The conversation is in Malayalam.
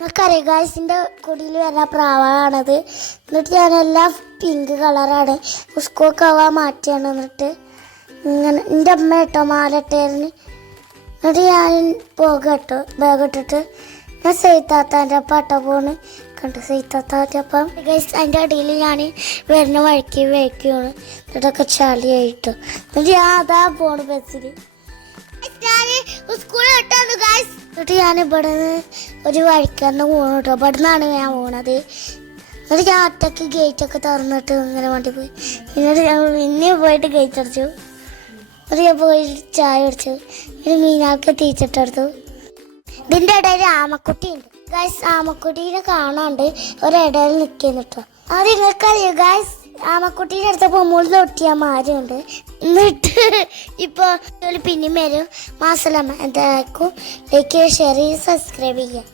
കരകാശിൻ്റെ കുടിയിൽ വരുന്ന പ്രാവാണത്. എന്നിട്ട് ഞാനെല്ലാം പിങ്ക് കളറാണ് സ്കൂൾക്ക് ആവാൻ മാറ്റിയാണ്. എന്നിട്ട് ഇങ്ങനെ എൻ്റെ അമ്മ കേട്ടോ മാലട്ടേരിന്. എന്നിട്ട് ഞാൻ പോകട്ടോ ബാഗ് ഇട്ടിട്ട് ഞാൻ സെയ്ത്താത്താൻ്റെ പട്ട പോണ് കണ്ടു. സെയ്ത്താത്താൻ്റെ അപ്പം ഗൈസ് അതിൻ്റെ അടിയിൽ ഞാൻ വരുന്ന വഴിക്ക് വയ്ക്കുകയാണ്. എന്നിട്ടൊക്കെ ചളിയായിട്ടോ. എന്നിട്ട് ഞാൻ അതാ പോണ് ബസ്സിൽ. സ്കൂളിൽ ഇട്ടാണ് ഗൈസ്. എന്നിട്ട് ഞാൻ ഇവിടെ നിന്ന് ഒരു വഴിക്കാരന് പോകണം കേട്ടോ. ഇവിടെ നിന്നാണ് ഞാൻ പോണത്. എന്നിട്ട് ഞാൻ ഒറ്റയ്ക്ക് ഗേറ്റൊക്കെ തുറന്നിട്ട് ഇങ്ങനെ വണ്ടി പോയി. എന്നിട്ട് ഞാൻ പിന്നെ പോയിട്ട് ഗേറ്റ് അടച്ചു. എന്നിട്ട് ഞാൻ പോയി ചായ കുടിച്ചു. പിന്നെ മീനാൾക്ക് തീച്ചിട്ടെടുത്തു. ഇതിൻ്റെ ഇടയിൽ ആമക്കുട്ടി ഉണ്ട് ഗൈസ്. ആമക്കുട്ടീനെ കാണാണ്ട് ഒരിടയിൽ നിൽക്കുന്നു കേട്ടോ. അത് നിങ്ങൾക്കറിയോ ഗൈസ്, ആമക്കുട്ടീൻ്റെ അടുത്തപ്പോൾ മുകളിൽ ഒട്ടിയമാരുണ്ട്. എന്നിട്ട് ഇപ്പോൾ പിന്നെയും വരും. മാസലമ്മ എന്താക്കും ലൈക്ക് ഷെയർ ചെയ്ത് സബ്സ്ക്രൈബ് ചെയ്യാം.